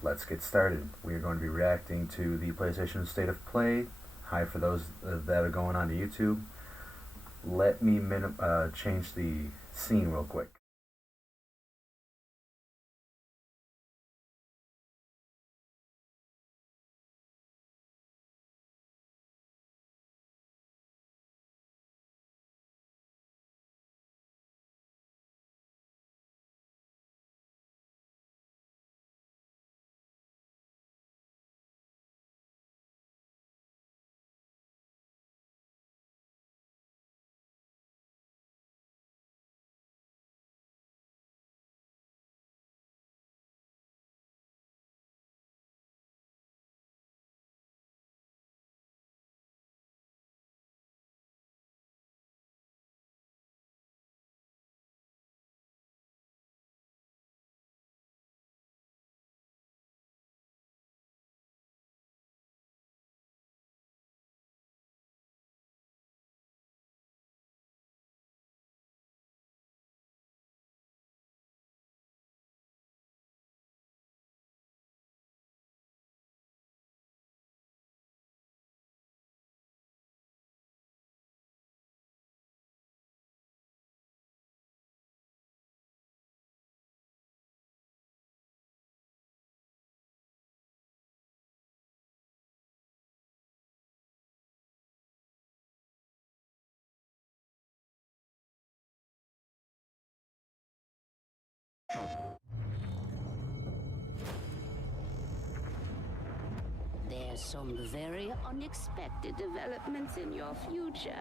Let's get started. We are going to be reacting to the PlayStation State of Play. Hi for those that are going on to YouTube. Let me change the scene real quick. There's some very unexpected developments in your future.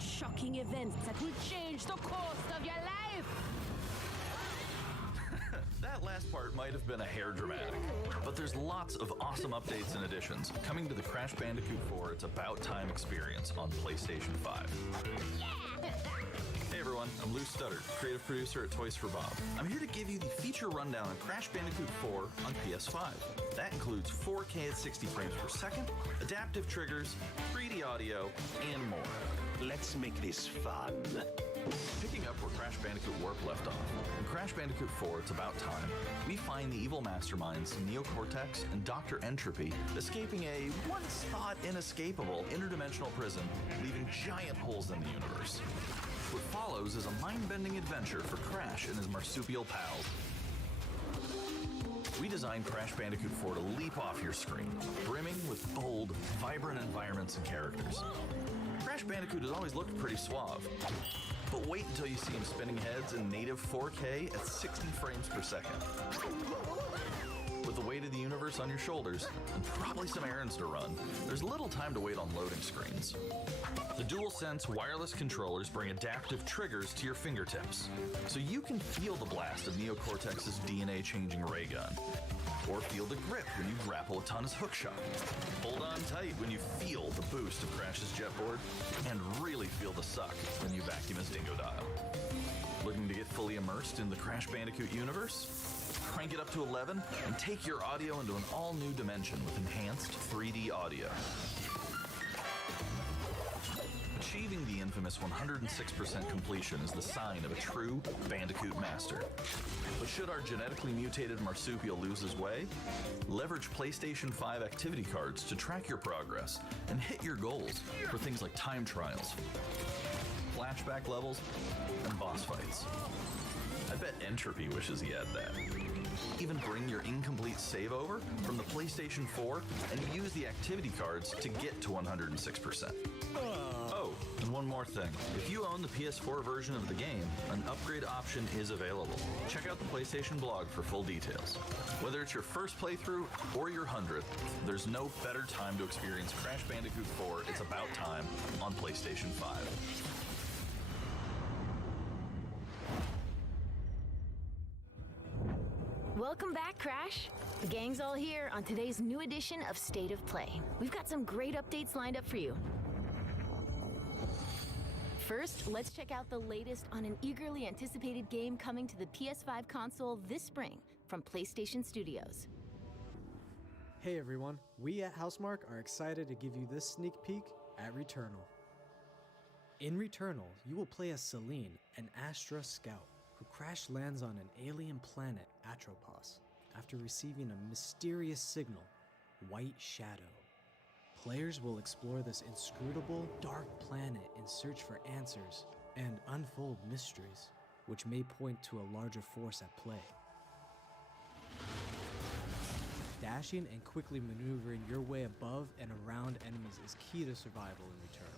Shocking events that will change the course of your life. That last part might have been a hair dramatic, but there's lots of awesome updates and additions coming to the Crash Bandicoot 4 It's About Time experience on PlayStation 5. Hey everyone, I'm Lou Studdard, creative producer at Toys for Bob. I'm here to give you the feature rundown on Crash Bandicoot 4 on PS5. That includes 4K at 60 frames per second, adaptive triggers, 3D audio, and more. Let's make this fun. Picking up where Crash Bandicoot Warp left off, in Crash Bandicoot 4 It's About Time, we find the evil masterminds Neo Cortex and Dr. Entropy escaping a once thought inescapable interdimensional prison, leaving giant holes in the universe. What follows is a mind-bending adventure for Crash and his marsupial pals. We designed Crash Bandicoot 4 to leap off your screen, brimming with bold, vibrant environments and characters. Crash Bandicoot has always looked pretty suave, but wait until you see him spinning heads in native 4K at 60 frames per second. With the weight of the universe on your shoulders, and probably some errands to run, there's little time to wait on loading screens. The DualSense wireless controllers bring adaptive triggers to your fingertips, so you can feel the blast of Neo Cortex's DNA-changing ray gun, or feel the grip when you grapple a Tunna's hookshot. Hold on tight when you feel the boost of Crash's jetboard, and really feel the suck when you vacuum his Dingodile. Looking to get fully immersed in the Crash Bandicoot universe? Crank it up to 11 and take your audio into an all-new dimension with enhanced 3D audio. Achieving the infamous 106% completion is the sign of a true Bandicoot master. But should our genetically mutated marsupial lose his way? Leverage PlayStation 5 activity cards to track your progress and hit your goals for things like time trials, flashback levels, and boss fights. I bet Entropy wishes he had that. Even bring your incomplete save over from the PlayStation 4 and use the activity cards to get to 106%. Oh, and one more thing. If you own the PS4 version of the game, an upgrade option is available. Check out the PlayStation blog for full details. Whether it's your first playthrough or your 100th, there's no better time to experience Crash Bandicoot 4 It's About Time on PlayStation 5. Welcome back, Crash. The gang's all here on today's new edition of State of Play. We've got some great updates lined up for you. First, let's check out the latest on an eagerly anticipated game coming to the PS5 console this spring from PlayStation Studios. Hey everyone, we at Housemarque are excited to give you this sneak peek at Returnal. In Returnal, you will play as Celine, an Astra scout, who crash lands on an alien planet, Atropos. after receiving a mysterious signal, White Shadow. Players will explore this inscrutable, dark planet in search for answers and unfold mysteries, which may point to a larger force at play. Dashing and quickly maneuvering your way above and around enemies is key to survival in Returnal.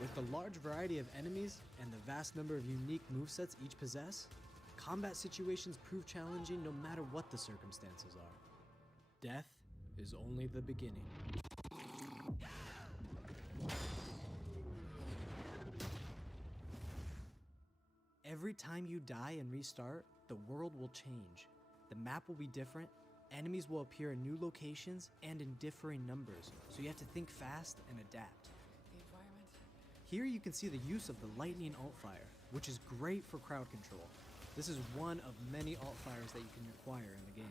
With the large variety of enemies and the vast number of unique movesets each possess, combat situations prove challenging no matter what the circumstances are. Death is only the beginning. Every time you die and restart, the world will change. The map will be different, enemies will appear in new locations and in differing numbers, so you have to think fast and adapt. Here you can see the use of the Lightning Alt-Fire, which is great for crowd control. This is one of many alt-fires that you can acquire in the game.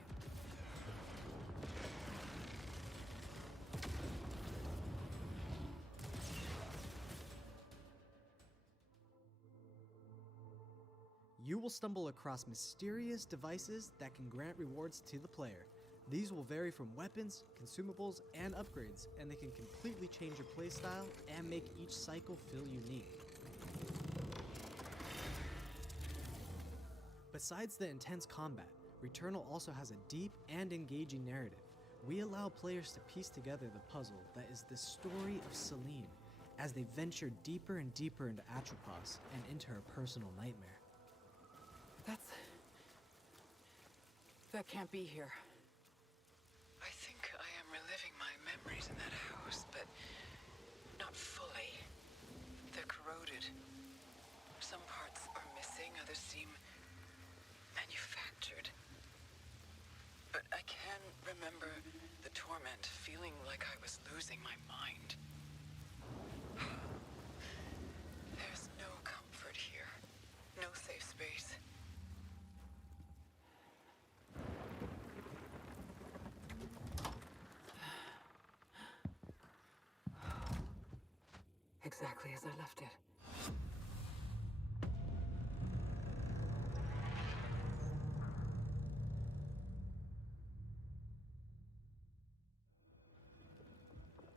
You will stumble across mysterious devices that can grant rewards to the player. These will vary from weapons, consumables, and upgrades, and they can completely change your playstyle and make each cycle feel unique. Besides the intense combat, Returnal also has a deep and engaging narrative. We allow players to piece together the puzzle that is the story of Celine as they venture deeper and deeper into Atropos and into her personal nightmare. That can't be here. I think I am reliving my memories in that house, but not fully. They're corroded. Some parts are missing, others seem manufactured. But I can remember the torment, feeling like I was losing my mind. There's no comfort here. No safe space. Exactly as I left it.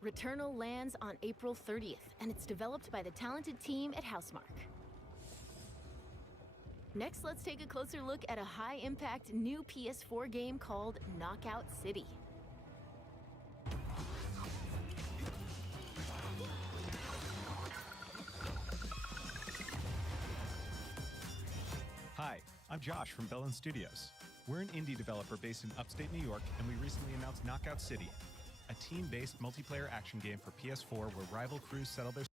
Returnal lands on April 30th, and it's developed by the talented team at Housemarque. Next, let's take a closer look at a high-impact new PS4 game called Knockout City. Hi, I'm Josh from Bellin Studios. We're an indie developer based in upstate New York, and we recently announced Knockout City, a team-based multiplayer action game for PS4 where rival crews settle their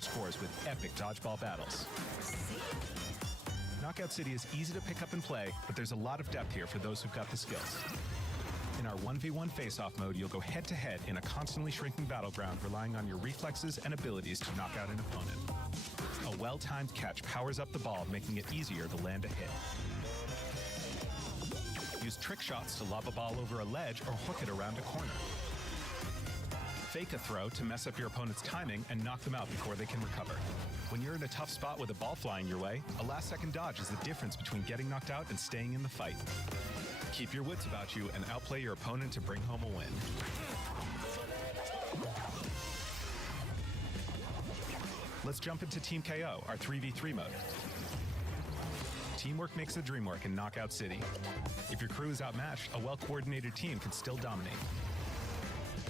scores with epic dodgeball battles. Knockout City is easy to pick up and play, but there's a lot of depth here for those who've got the skills. In our 1v1 face-off mode, you'll go head-to-head in a constantly shrinking battleground, relying on your reflexes and abilities to knock out an opponent. A well-timed catch powers up the ball, making it easier to land a hit. Use trick shots to lob a ball over a ledge or hook it around a corner. Fake a throw to mess up your opponent's timing and knock them out before they can recover. When you're in a tough spot with a ball flying your way, a last-second dodge is the difference between getting knocked out and staying in the fight. Keep your wits about you and outplay your opponent to bring home a win. Let's jump into Team KO, our 3v3 mode. Teamwork makes the dream work in Knockout City. If your crew is outmatched, a well-coordinated team can still dominate.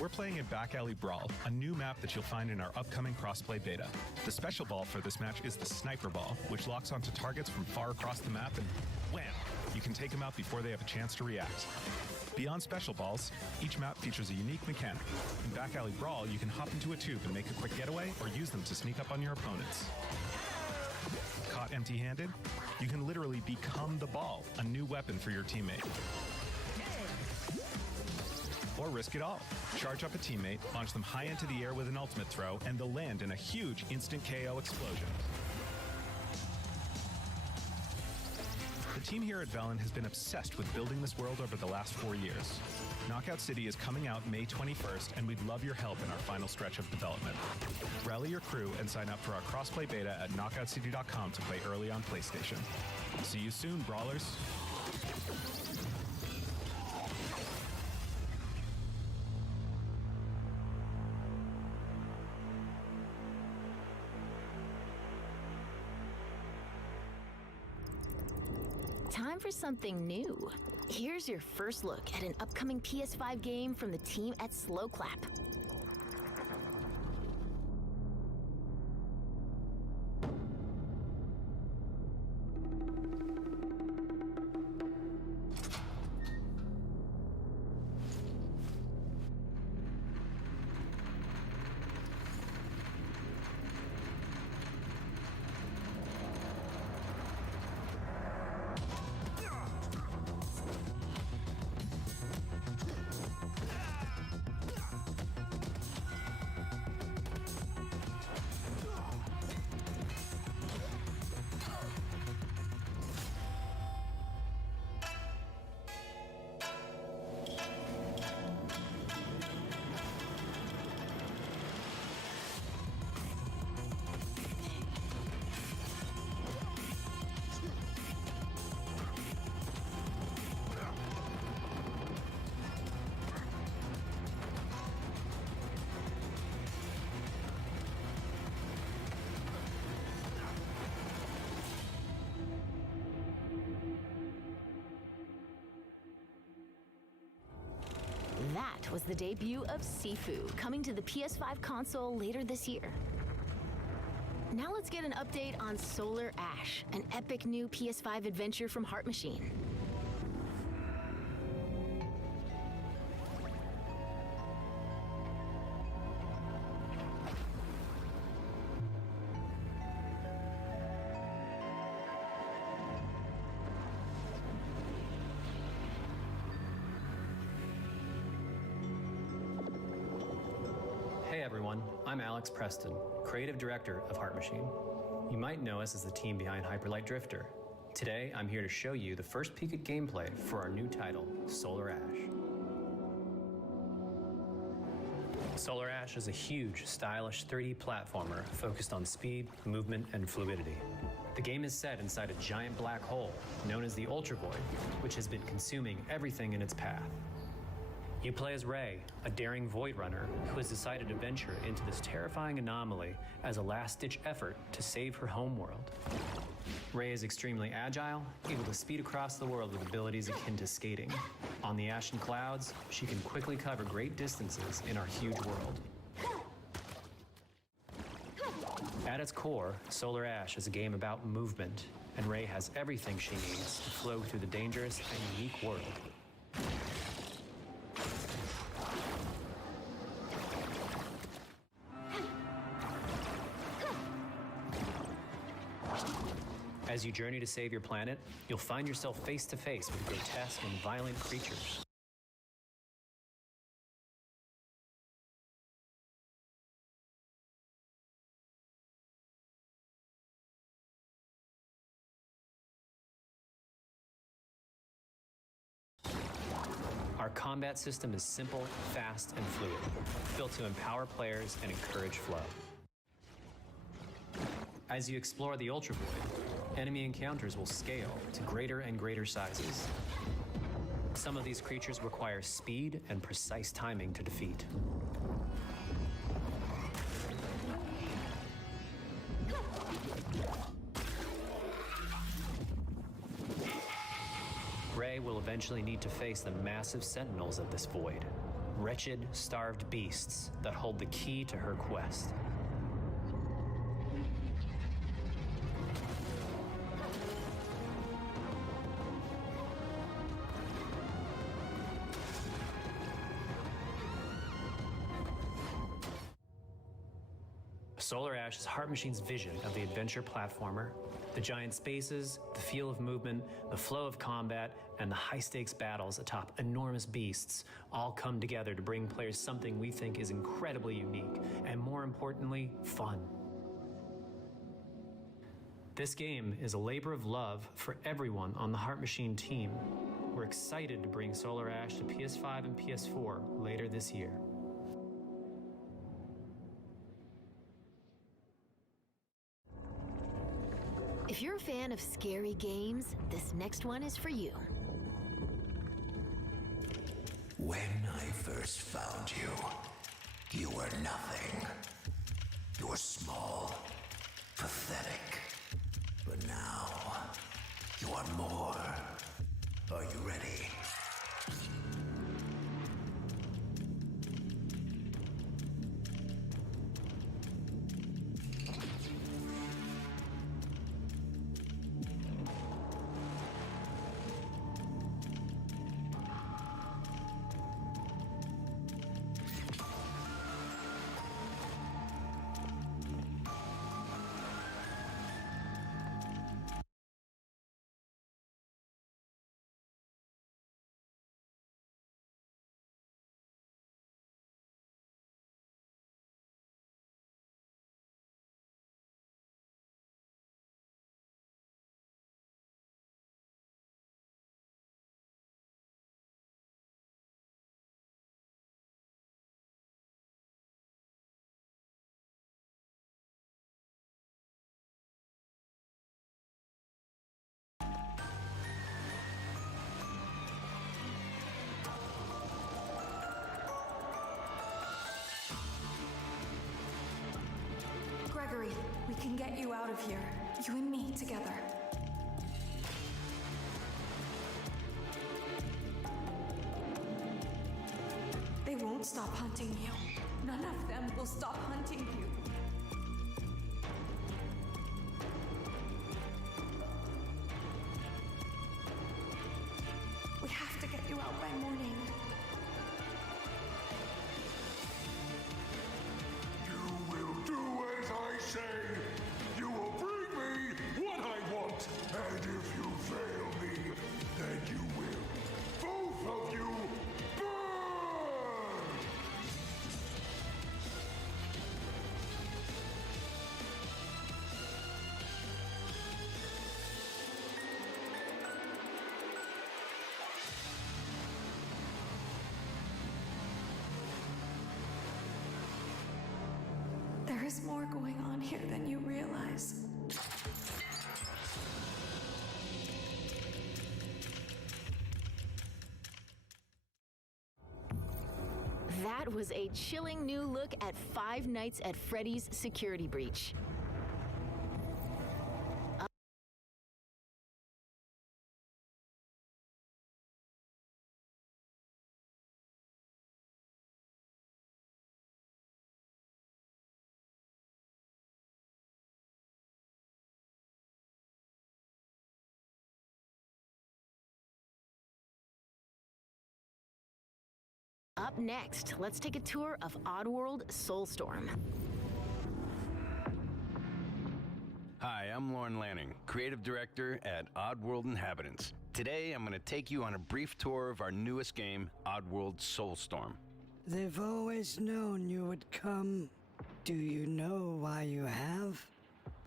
We're playing in Back Alley Brawl, a new map that you'll find in our upcoming crossplay beta. The special ball for this match is the Sniper Ball, which locks onto targets from far across the map and wham! You can take them out before they have a chance to react. Beyond special balls, each map features a unique mechanic. In Back Alley Brawl, you can hop into a tube and make a quick getaway or use them to sneak up on your opponents. Caught empty-handed? You can literally become the ball, a new weapon for your teammate. Or risk it all. Charge up a teammate, launch them high into the air with an ultimate throw, and they'll land in a huge instant KO explosion. The team here at Velen has been obsessed with building this world over the last 4 years. Knockout City is coming out May 21st, and we'd love your help in our final stretch of development. Rally your crew and sign up for our crossplay beta at knockoutcity.com to play early on PlayStation. See you soon, Brawlers. Time for something new. Here's your first look at an upcoming PS5 game from the team at Slowclap. That was the debut of Sifu, coming to the PS5 console later this year. Now let's get an update on Solar Ash, an epic new PS5 adventure from Heart Machine. Hey everyone, I'm Alex Preston, Creative Director of Heart Machine. You might know us as the team behind Hyperlight Drifter. Today, I'm here to show you the first peek at gameplay for our new title, Solar Ash. Solar Ash is a huge, stylish 3D platformer focused on speed, movement, and fluidity. The game is set inside a giant black hole known as the Ultra Void, which has been consuming everything in its path. You play as Ray, a daring Void Runner who has decided to venture into this terrifying anomaly as a last-ditch effort to save her homeworld. Ray is extremely agile, able to speed across the world with abilities akin to skating. On the Ashen Clouds, she can quickly cover great distances in our huge world. At its core, Solar Ash is a game about movement, and Ray has everything she needs to flow through the dangerous and unique world. As you journey to save your planet, you'll find yourself face to face with grotesque and violent creatures. Our combat system is simple, fast, and fluid, built to empower players and encourage flow. As you explore the Ultra Void, enemy encounters will scale to greater and greater sizes. Some of these creatures require speed and precise timing to defeat. Ray will eventually need to face the massive sentinels of this void, wretched, starved beasts that hold the key to her quest. Solar Ash is Heart Machine's vision of the adventure platformer. The giant spaces, the feel of movement, the flow of combat, and the high-stakes battles atop enormous beasts all come together to bring players something we think is incredibly unique, and more importantly, fun. This game is a labor of love for everyone on the Heart Machine team. We're excited to bring Solar Ash to PS5 and PS4 later this year. If you're a fan of scary games, this next one is for you. When I first found you, you were nothing. You were small, pathetic. But now, you are more. Are you ready? Gregory, we can get you out of here. You and me together. They won't stop hunting you. None of them will stop hunting you. We have to get you out by morning. You will bring me what I want, and if you fail me, then you will, both of you, burn! There is more going on here than you realize. That was a chilling new look at Five Nights at Freddy's Security Breach. Up next, let's take a tour of Oddworld Soulstorm. Hi, I'm Lauren Lanning, Creative Director at Oddworld Inhabitants. Today, I'm going to take you on a brief tour of our newest game, Oddworld Soulstorm. They've always known you would come. Do you know why you have?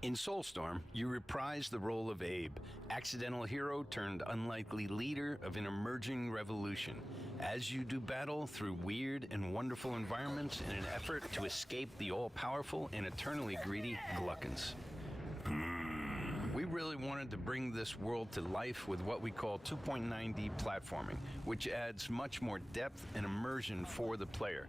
In Soulstorm, you reprise the role of Abe, accidental hero turned unlikely leader of an emerging revolution, as you do battle through weird and wonderful environments in an effort to escape the all-powerful and eternally greedy Gluckons. We really wanted to bring this world to life with what we call 2.9D platforming, which adds much more depth and immersion for the player.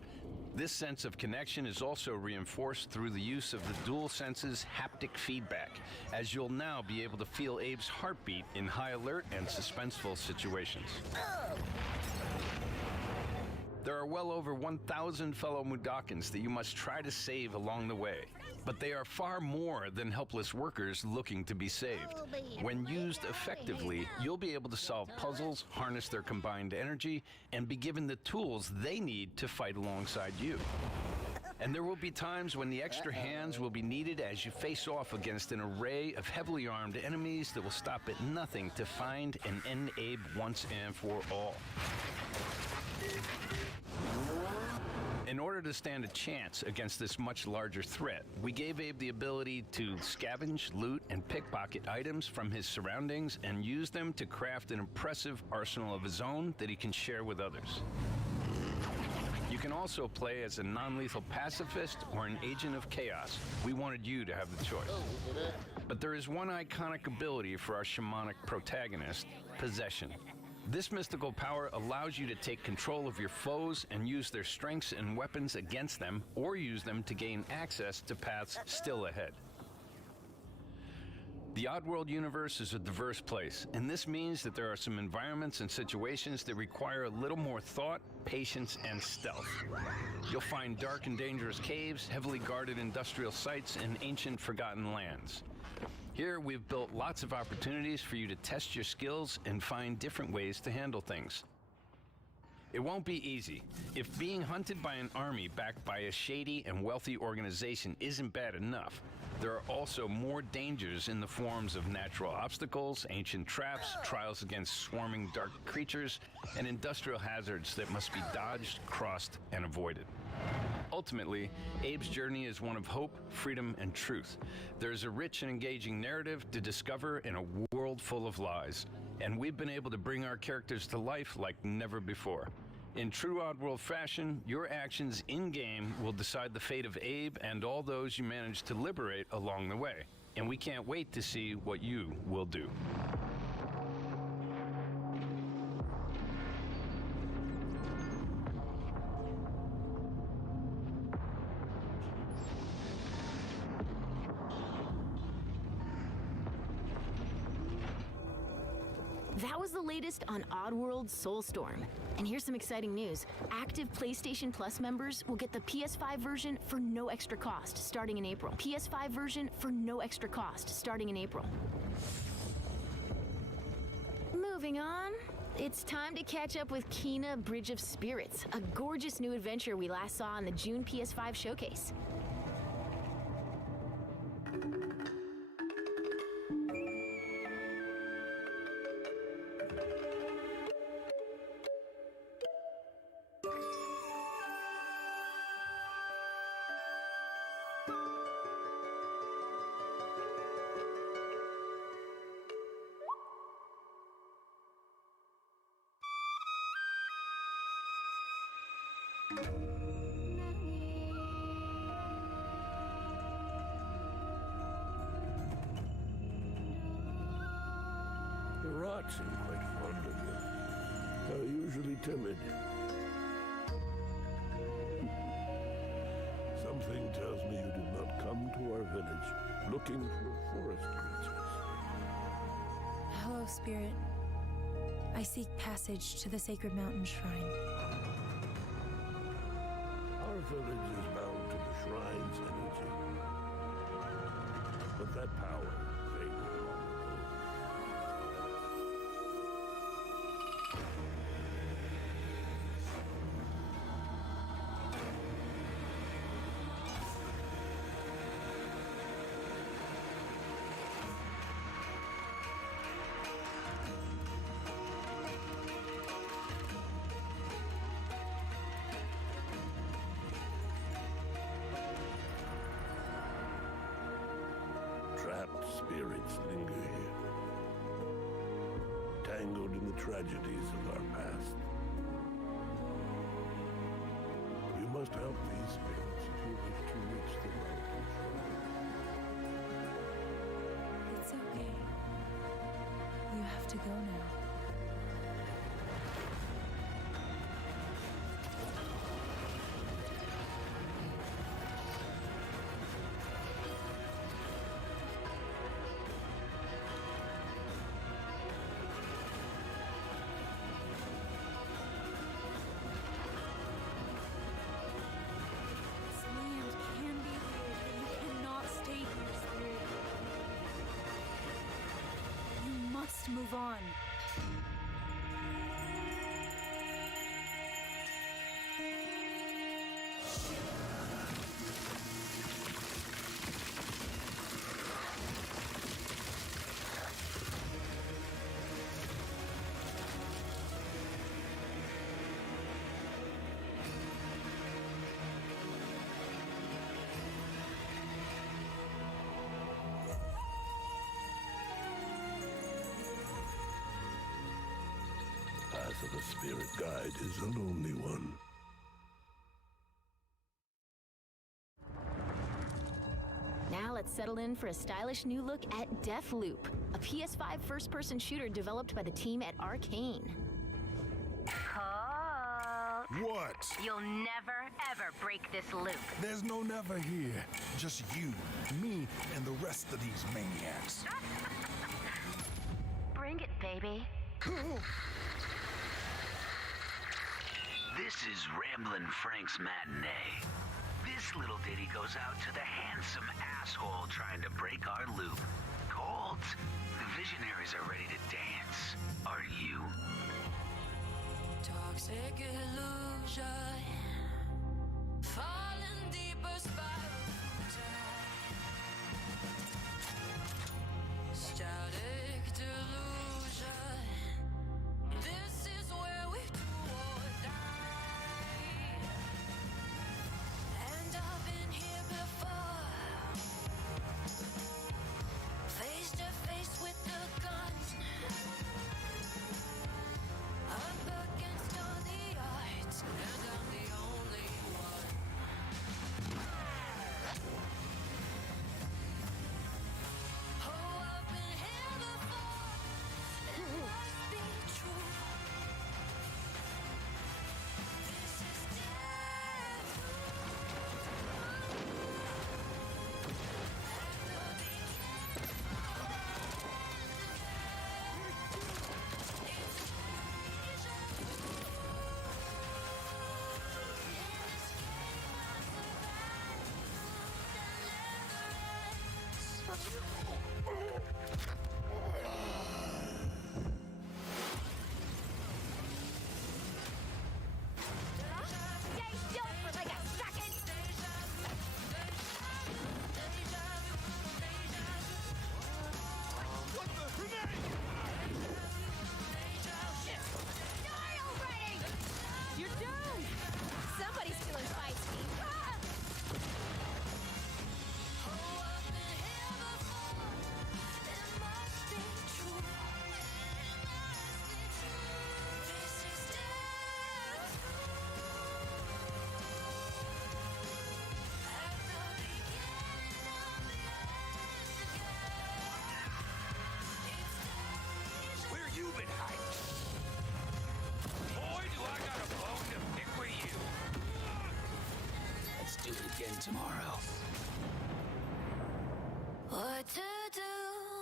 This sense of connection is also reinforced through the use of the DualSense's haptic feedback, as you'll now be able to feel Abe's heartbeat in high alert and suspenseful situations. There are well over 1,000 fellow Mudokons that you must try to save along the way, but they are far more than helpless workers looking to be saved. When used effectively, you'll be able to solve puzzles, harness their combined energy, and be given the tools they need to fight alongside you. And there will be times when the extra hands will be needed as you face off against an array of heavily armed enemies that will stop at nothing to find and end Abe once and for all. In order to stand a chance against this much larger threat, we gave Abe the ability to scavenge, loot, and pickpocket items from his surroundings and use them to craft an impressive arsenal of his own that he can share with others. You can also play as a non-lethal pacifist or an agent of chaos. We wanted you to have the choice. But there is one iconic ability for our shamanic protagonist, possession. This mystical power allows you to take control of your foes and use their strengths and weapons against them, or use them to gain access to paths still ahead. The Oddworld universe is a diverse place, and this means that there are some environments and situations that require a little more thought, patience, and stealth. You'll find dark and dangerous caves, heavily guarded industrial sites, and ancient forgotten lands. Here, we've built lots of opportunities for you to test your skills and find different ways to handle things. It won't be easy. If being hunted by an army backed by a shady and wealthy organization isn't bad enough, there are also more dangers in the forms of natural obstacles, ancient traps, trials against swarming dark creatures, and industrial hazards that must be dodged, crossed, and avoided. Ultimately, Abe's journey is one of hope, freedom, and truth. There's a rich and engaging narrative to discover in a world full of lies, and we've been able to bring our characters to life like never before. In true Oddworld fashion, your actions in-game will decide the fate of Abe and all those you manage to liberate along the way, and we can't wait to see what you will do. That was the latest on Oddworld Soulstorm. And here's some exciting news. Active PlayStation Plus members will get the PS5 version for no extra cost starting in April. PS5 version for no extra cost starting in April. Moving on. It's time to catch up with Kena Bridge of Spirits, a gorgeous new adventure we last saw in the June PS5 showcase. The rats seem quite fond of you. They're usually timid. Something tells me you did not come to our village looking for forest creatures. Hello, Spirit. I seek passage to the Sacred Mountain Shrine. Our village is bound to the shrine's energy. But that power faded long ago. Trapped spirits linger here, tangled in the tragedies of our past. You must help these spirits if you wish to reach the mountain shrine. It's okay. You have to go now. This land can be healed, but you cannot stay here, Spirit. You must move on. of a spirit guide is a lonely one. Now let's settle in for a stylish new look at Deathloop, a PS5 first-person shooter developed by the team at Arcane. What? You'll never, ever break this loop. There's no never here. Just you, me, and the rest of these maniacs. Bring it, baby. This is Ramblin' Frank's Matinee. This little ditty goes out to the handsome asshole trying to break our loop. Cold, the visionaries are ready to dance. Are you? Toxic illusion, falling deeper spiral down. Static delusion. This is where we do or die. And I've been here before, face to face with the guns. Up against all the odds, and I'm the only one. Oh, I've been here before. It must be true. This is death. Stay still for like a second. What the grenade? Die already! You're done! Somebody's feeling feisty. Oh, I've been here before. It must be true. This is death. At the beginning of the end again. Where you been hiding? Boy, do I got a bone to pick with you. Let's do it again tomorrow. What to do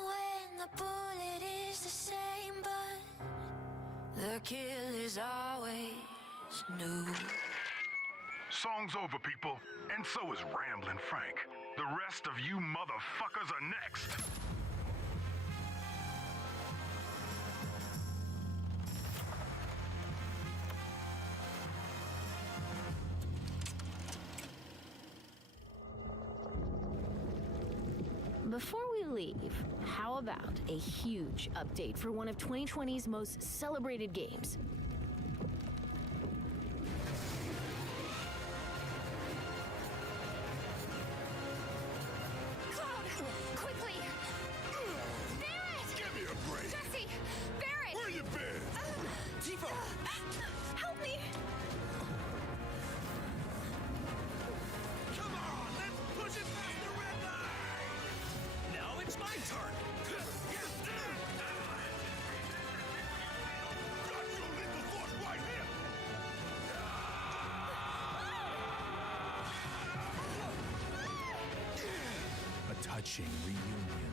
when the bullet is the same, but the kill is always new. Song's over, people. And so is Ramblin' Frank. The rest of you motherfuckers are next. Before we leave, how about a huge update for one of 2020's most celebrated games? Cloud! Quickly! Barret! Give me a break. Jesse! Barret! Where you been? Tifa! Help me! Come on, let's push it past the red line. Now it's my turn. Got your little force right here. A touching reunion.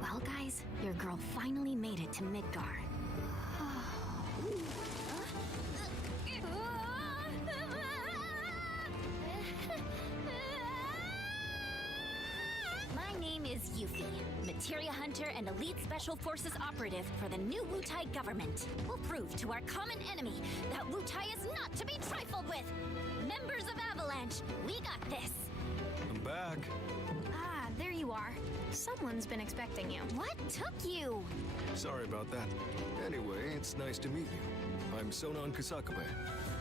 Well, guys, your girl finally made it to Midgar. My name is Yuffie, Materia Hunter and Elite Special Forces operative for the new Wutai government. We'll prove to our common enemy that Wutai is not to be trifled with. Members of Avalanche, we got this. I'm back. Ah, there you are. Someone's been expecting you. What took you? Sorry about that. Anyway, it's nice to meet you. I'm Sonon Kusakabe.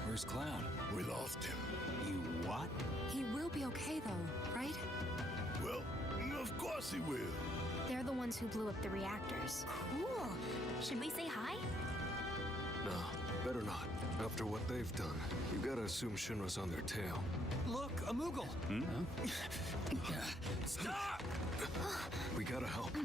Where's Cloud? We lost him. You what? He will be okay, though, right? Well, of course he will. They're the ones who blew up the reactors. Cool. Should we say hi? No, better not. After what they've done, you gotta assume Shinra's on their tail. Look, a Moogle! Stop! We gotta help.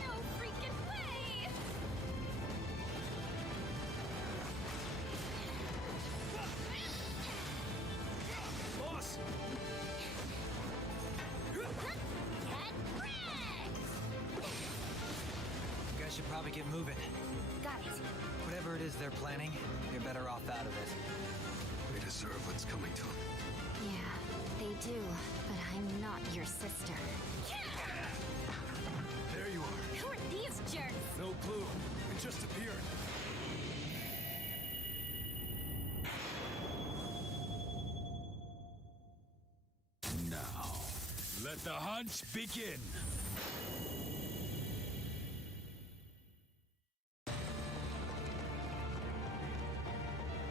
No freaking way! Boss! You guys should probably get moving. Got it. Whatever it is they're planning, you're better off out of it. They deserve what's coming to them. Yeah, they do. But I'm not your sister. There you are. Who are these jerks? No clue. It just appeared. Now, let the hunt begin.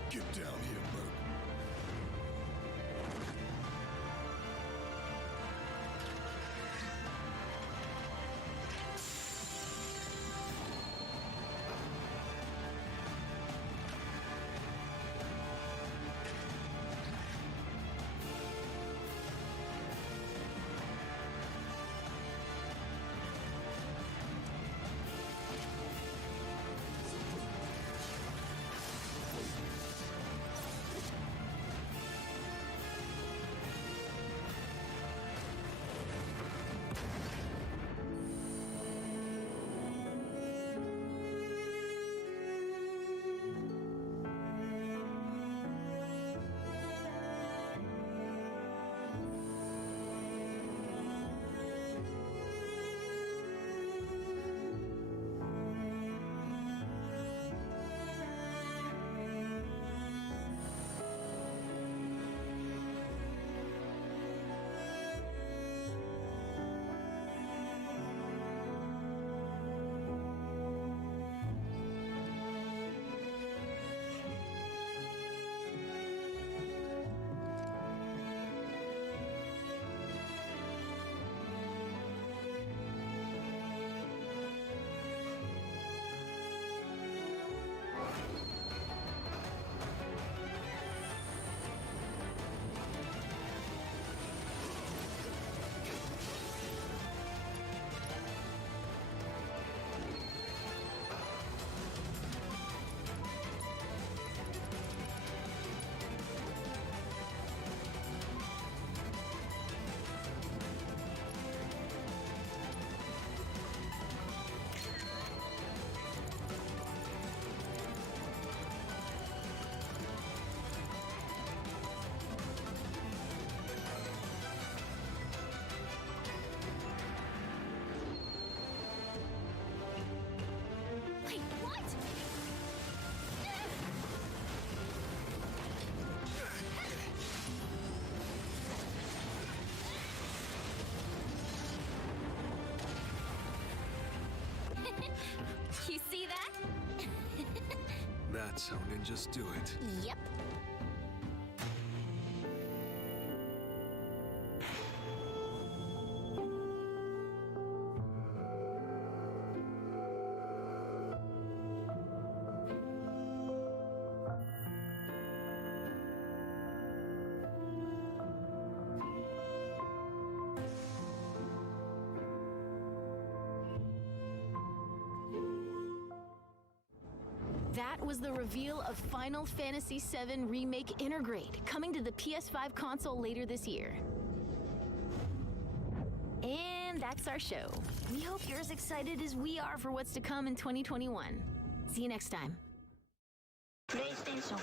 Get down here, Merc. Wait, what? You see that? That's how ninjas do it. Yep. That was the reveal of Final Fantasy VII Remake Intergrade, coming to the PS5 console later this year. And that's our show. We hope you're as excited as we are for what's to come in 2021. See you next time. PlayStation.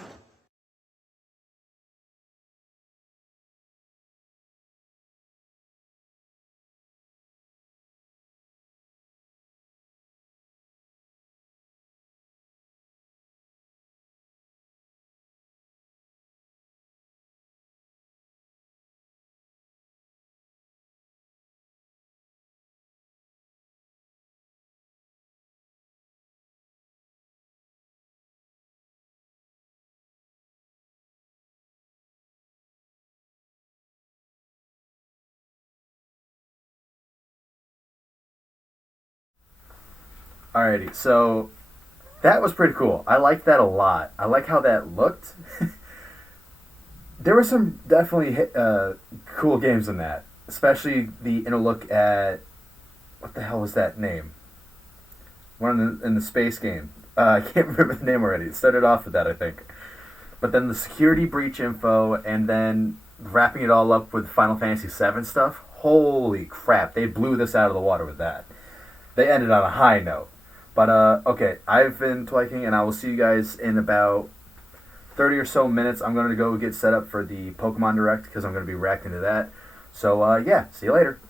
Alrighty, so that was pretty cool. I like that a lot. I like how that looked. There were some definitely cool games in that, especially the inner look at what the hell was that name? One in the space game. I can't remember the name already. It started off with that, I think. But then the security breach info, and then wrapping it all up with Final Fantasy VII stuff. Holy crap! They blew this out of the water with that. They ended on a high note. But okay, I've been Twiking, and I will see you guys in about 30 or so minutes. I'm going to go get set up for the Pokemon Direct because I'm going to be reacting to that. So yeah, see you later.